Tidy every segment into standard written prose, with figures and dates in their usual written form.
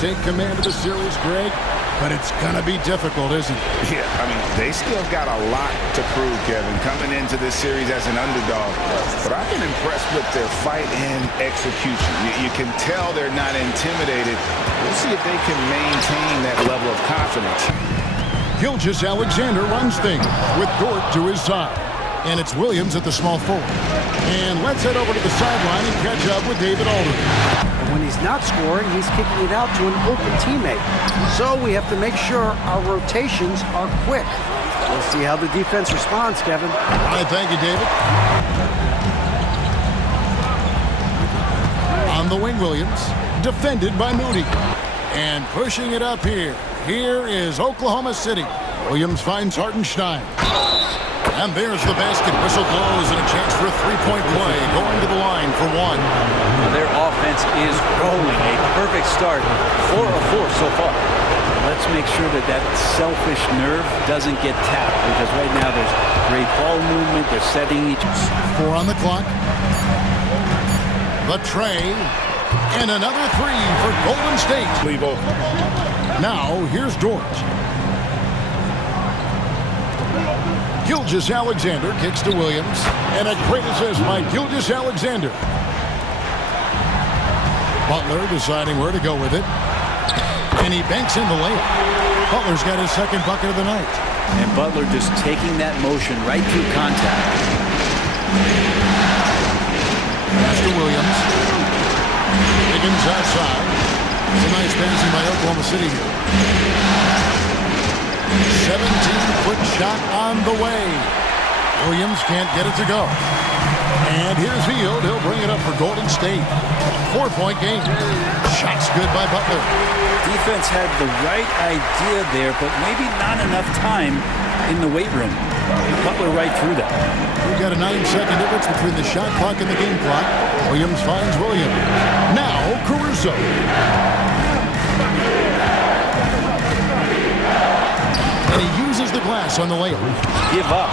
take command of the series, Greg, but it's going to be difficult, isn't it? Yeah, I mean, they still got a lot to prove, Kevin, coming into this series as an underdog. But I've been impressed with their fight and execution. You can tell they're not intimidated. We'll see if they can maintain that level of confidence. Gilgeous-Alexander runs things with Dort to his side. And it's Williams at the small forward. And let's head over to the sideline and catch up with David Aldridge. And when he's not scoring, he's kicking it out to an open teammate. So we have to make sure our rotations are quick. We'll see how the defense responds, Kevin. All right, thank you, David. On the wing, Williams, defended by Moody. And pushing it up here. Here is Oklahoma City. Williams finds Hartenstein. And there's the basket. Whistle blows and a chance for a three-point play. Going to the line for one. Their offense is rolling. A perfect start. 4 of 4 so far. Let's make sure that that selfish nerve doesn't get tapped, because right now there's great ball movement. They're setting each. 4 on the clock. The tray. And another 3 for Golden State. Leave open. Now, here's Dort. Gilgeous-Alexander kicks to Williams. And a great assist by Gilgeous-Alexander. Butler deciding where to go with it. And he banks in the layup. Butler's got his second bucket of the night. And Butler just taking that motion right through contact. Pass to Williams. Higgins outside. It's a nice passing by Oklahoma City here. 17-foot shot on the way. Williams can't get it to go. And here's Hield. He'll bring it up for Golden State. 4-point game. Shot's good by Butler. Defense had the right idea there, but maybe not enough time in the weight room. Butler right through that. We've got a 9-second difference between the shot clock and the game clock. Williams finds Williams. Now Caruso. And he uses the glass on the layup. Give up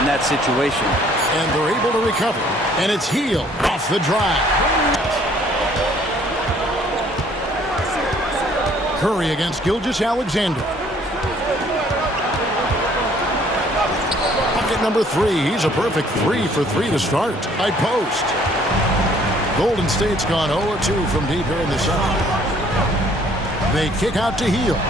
in that situation. And they're able to recover. And it's Hield off the drive. Curry against Gilgeous-Alexander. Bucket number 3. He's a perfect 3 for 3 to start. By post. Golden State's gone 0-2 from deep here in the second. They kick out to Hield.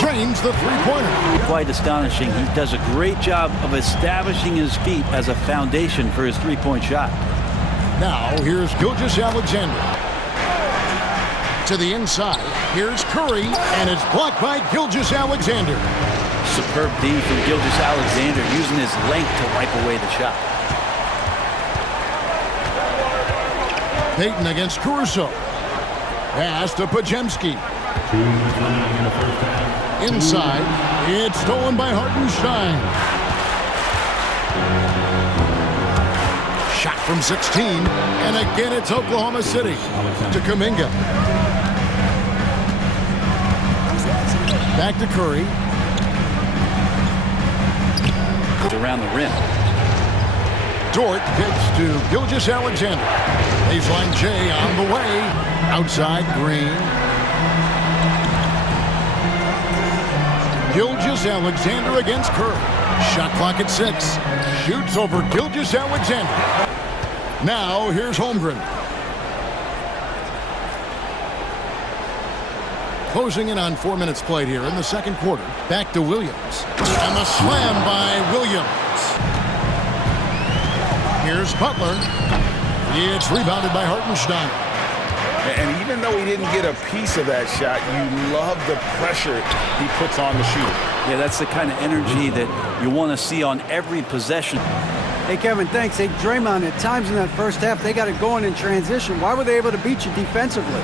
Drains the three-pointer. Quite astonishing. He does a great job of establishing his feet as a foundation for his three-point shot. Now here's Gilgeous-Alexander. To the inside. Here's Curry, and it's blocked by Gilgeous-Alexander. Superb D from Gilgeous-Alexander, using his length to wipe away the shot. Payton against Caruso. Pass to Pajemski. Inside, it's stolen by Hartenstein. Shot from 16, and again it's Oklahoma City to Kuminga. Back to Curry. Around the rim. Dort kicks to Gilgeous-Alexander. Baseline J on the way. Outside Green. Gilgeous-Alexander against Curry. Shot clock at 6. Shoots over Gilgeous-Alexander. Now here's Holmgren. Closing in on 4 minutes played here in the second quarter. Back to Williams. And the slam by Williams. Here's Butler. It's rebounded by Hartenstein. And even though he didn't get a piece of that shot, you love the pressure he puts on the shooter. Yeah, that's the kind of energy that you want to see on every possession. Hey, Kevin, thanks. Hey, Draymond, at times in that first half, they got it going in transition. Why were they able to beat you defensively?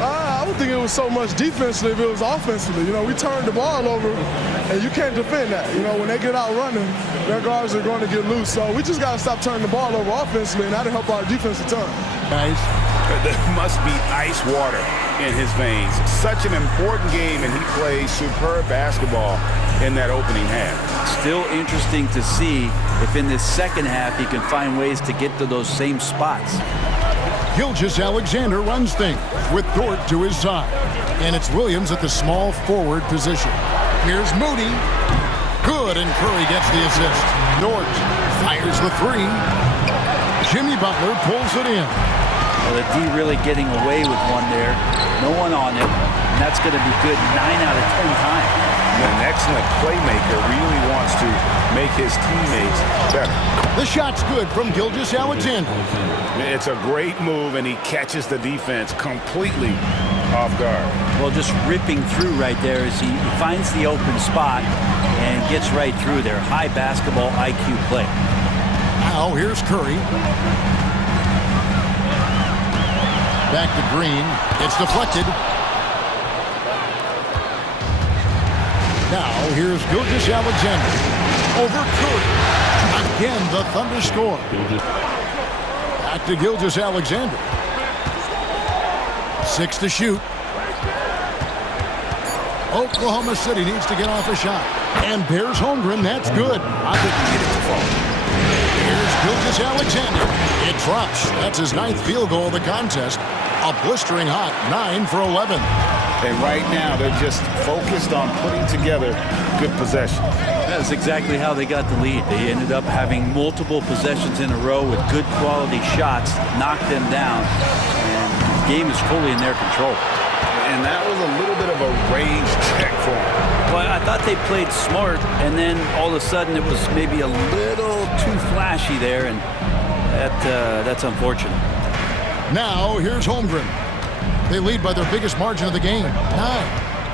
I don't think it was so much defensively, it was offensively. You know, we turned the ball over, and you can't defend that. You know, when they get out running, their guards are going to get loose. So we just got to stop turning the ball over offensively, and that'll help our defensive turn. Guys. There must be ice water in his veins. Such an important game, and he plays superb basketball in that opening half. Still interesting to see if in this second half he can find ways to get to those same spots. Gilgeous-Alexander runs things with Dort to his side. And it's Williams at the small forward position. Here's Moody. Good, and Curry gets the assist. Dort fires the three. Jimmy Butler pulls it in. Well, the D really getting away with one there. No one on it. And that's going to be good 9 out of 10 times. An excellent playmaker really wants to make his teammates better. The shot's good from Gilgeous-Alexander. It's a great move, and he catches the defense completely off guard. Well, just ripping through right there as he finds the open spot and gets right through there. High basketball IQ play. Now here's Curry. Back to Green. It's deflected. Now here's Gilgeous-Alexander over Curry. Again, the Thunder score. Back to Gilgeous-Alexander. 6 to shoot. Oklahoma City needs to get off a shot. And there's Holmgren. That's good. I couldn't get it to fall. Here's Gilgeous-Alexander. It drops. That's his 9th field goal of the contest. A blistering hot 9 for 11. And right now, they're just focused on putting together good possessions. That's exactly how they got the lead. They ended up having multiple possessions in a row with good quality shots, knocked them down, and the game is fully in their control. And that was a little bit of a range check for them. Well, I thought they played smart, and then all of a sudden it was maybe a little too flashy there, and that's unfortunate. Now here's Holmgren. They lead by their biggest margin of the game, 9.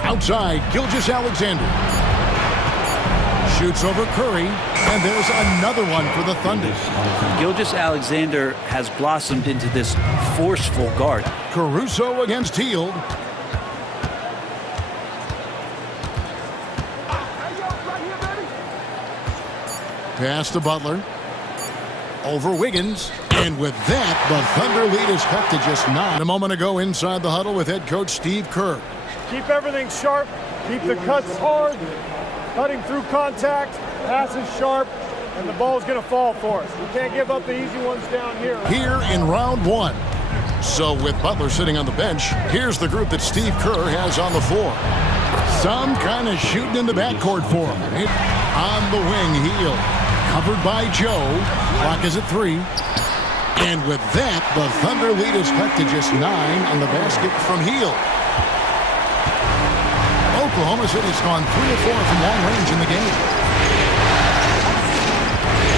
Outside, Gilgeous-Alexander. Shoots over Curry, and there's another one for the Thunder. Gilgeous-Alexander has blossomed into this forceful guard. Caruso against Hield. Pass to Butler. Over Wiggins. And with that, the Thunder lead is cut to just 9. A moment ago inside the huddle with head coach Steve Kerr. Keep everything sharp. Keep the cuts hard. Cutting through contact. Passes sharp. And the ball's going to fall for us. We can't give up the easy ones down here. Here in round 1. So with Butler sitting on the bench, here's the group that Steve Kerr has on the floor. Some kind of shooting in the backcourt for him. On the wing, Hield. Covered by Joe. Clock is at 3. And with that, the Thunder lead is cut to just 9 on the basket from Hield. Oklahoma City's gone 3 of 4 from long range in the game.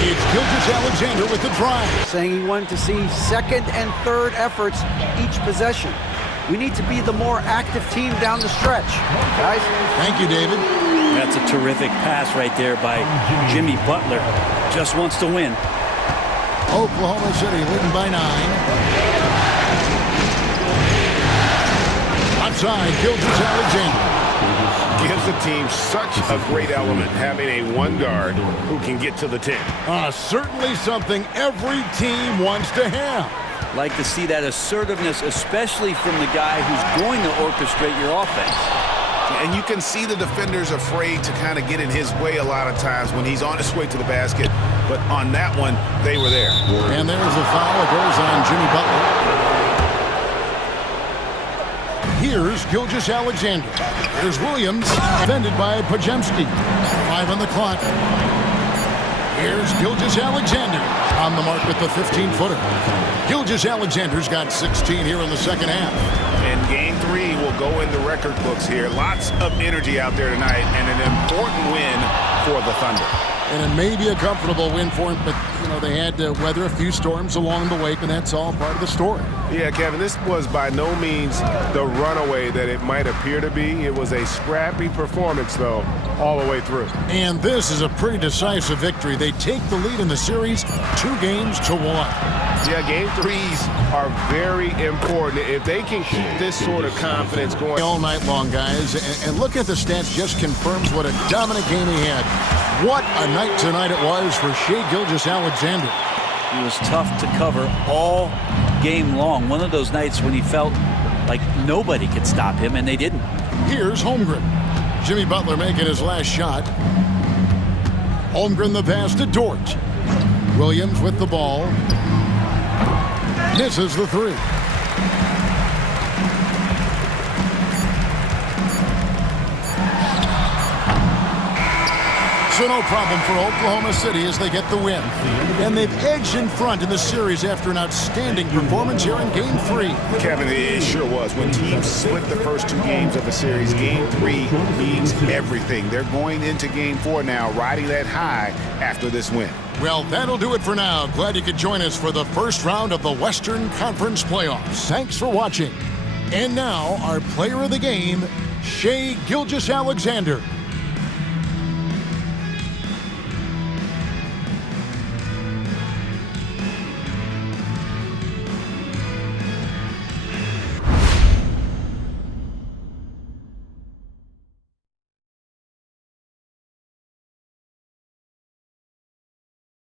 It's Gilgeous-Alexander with the drive. Saying he wanted to see second and third efforts each possession. We need to be the more active team down the stretch. Guys? Thank you, David. That's a terrific pass right there by Jimmy Butler. Just wants to win. Oklahoma City leading by 9. Outside, Gilgeous-Alexander. Gives the team such a great element having a one guard who can get to the 10. Certainly something every team wants to have. Like to see that assertiveness, especially from the guy who's going to orchestrate your offense. And you can see the defenders afraid to kind of get in his way a lot of times when he's on his way to the basket. But on that one, they were there. And there's a foul. It goes on Jimmy Butler. Here's Gilgeous-Alexander. Here's Williams, defended by Pajemski. 5 on the clock. Here's Gilgeous-Alexander on the mark with the 15-footer. Gilgeous-Alexander's got 16 here in the second half. And game 3 will go in the record books here. Lots of energy out there tonight, and an important win for the Thunder. And it may be a comfortable win for him, but, you know, they had to weather a few storms along the way, and that's all part of the story. Yeah, Kevin, this was by no means the runaway that it might appear to be. It was a scrappy performance, though, all the way through. And this is a pretty decisive victory. They take the lead in the series 2-1. Yeah, game 3s are very important. If they can keep this sort of confidence going all night long, guys, and look at the stats, just confirms what a dominant game he had. What a night tonight it was for Shai Gilgeous-Alexander. He was tough to cover all game long. One of those nights when he felt like nobody could stop him, and they didn't. Here's Holmgren. Jimmy Butler making his last shot. Holmgren the pass to Dort. Williams with the ball. Misses the 3. So no problem for Oklahoma City as they get the win. And they've edged in front in the series after an outstanding performance here in Game 3. Kevin, it sure was. When teams split the first 2 games of a series, Game 3 means everything. They're going into Game 4 now, riding that high after this win. Well, that'll do it for now. Glad you could join us for the first round of the Western Conference Playoffs. Thanks for watching. And now, our player of the game, Shai Gilgeous-Alexander.